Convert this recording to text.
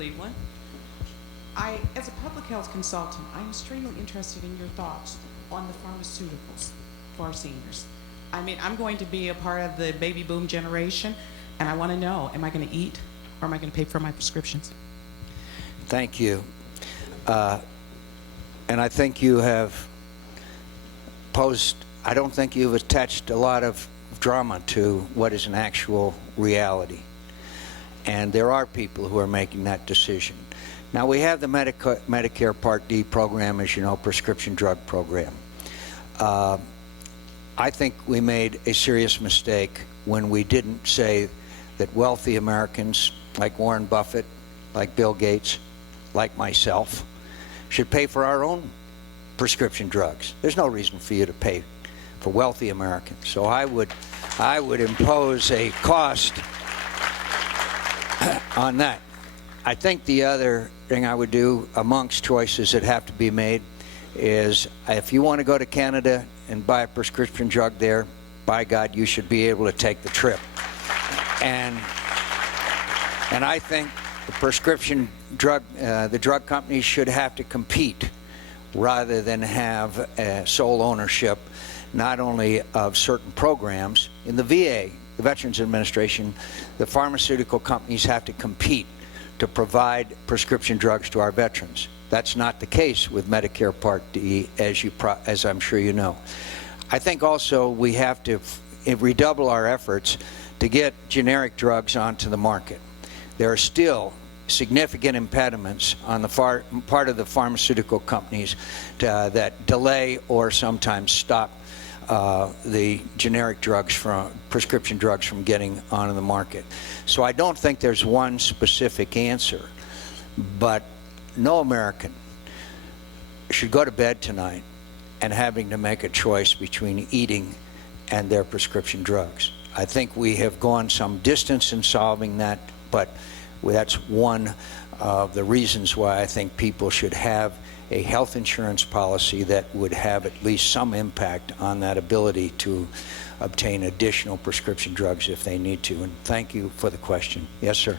Cleveland. As a public health consultant, I'm extremely interested in your thoughts on the pharmaceuticals for our seniors. I mean, I'm going to be a part of the baby boom generation, and I want to know, am I going to eat or am I going to pay for my prescriptions? Thank you. And I think you have posed, I don't think you've attached a lot of drama to what is an actual reality. And there are people who are making that decision. Now, we have the Medicare Part D program, as you know, prescription drug program. I think we made a serious mistake when we didn't say that wealthy Americans like Warren Buffett, like Bill Gates, like myself, should pay for our own prescription drugs. There's no reason for you to pay for wealthy Americans. So I would impose a cost on that. I think the other thing I would do amongst choices that have to be made is if you want to go to Canada and buy a prescription drug there, by God, you should be able to take the trip. And I think the prescription drug, the drug companies should have to compete rather than have sole ownership, not only of certain programs. In the VA, the Veterans Administration, the pharmaceutical companies have to compete to provide prescription drugs to our veterans. That's not the case with Medicare Part D, as I'm sure you know. I think also we have to redouble our efforts to get generic drugs onto the market. There are still significant impediments on the part of the pharmaceutical companies that delay or sometimes stop the generic drugs prescription drugs from getting onto the market. So I don't think there's one specific answer, but no American should go to bed tonight and having to make a choice between eating and their prescription drugs. I think we have gone some distance in solving that, but that's one of the reasons why I think people should have a health insurance policy that would have at least some impact on that ability to obtain additional prescription drugs if they need to. And thank you for the question. Yes, sir.